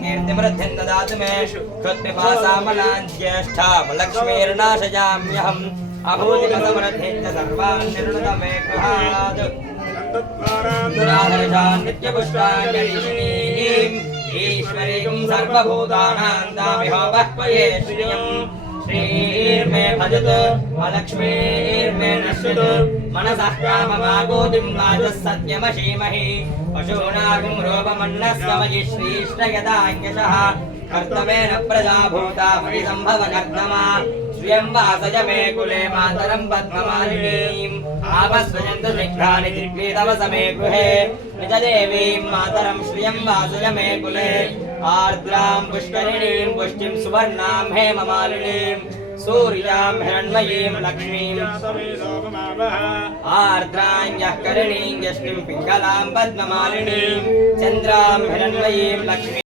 कीर्तिमृद्धिं ददातु मे कृत्पिपासामलाञ्ज्येष्ठामलक्ष्मीर्नाशयाम्यहम् अभूतिमसमृद्धिं च सर्वान् निर्णुत मे गृहात् दुराधर्षान् नित्यपुष्पाञ्जलिश्रीम् ईश्वरीं सर्वभूतानां दामिहोपह्वये श्रियम् श्रीर्मे भजतु अलक्ष्मीर्मे नश्यतु मनसः काममागोदिं वाचः सत्यमशीमहि पशूनागं रूपमन्नस्वमयि श्रीष्णयदाङ्यशः कर्तमेन प्रजा भूता मयि सम्भवकर्तमा श्रियं वासय मे कुले मातरं पद्ममालिनीम् आपस्वजन्तु शीघ्राणि दिग्वीतव समे गृहे निजदेवीं मातरं श्रियं वासय मे कुले आर्द्रां पुष्करिणीं पुष्टिं सुवर्णां हेममालिनीं सूर्यां हिरण्मयीं लक्ष्मीं आर्द्रां यः करिणीं यष्टिं पिङ्गलां पद्ममालिनीं चन्द्रां हिरण्मयीं लक्ष्मीं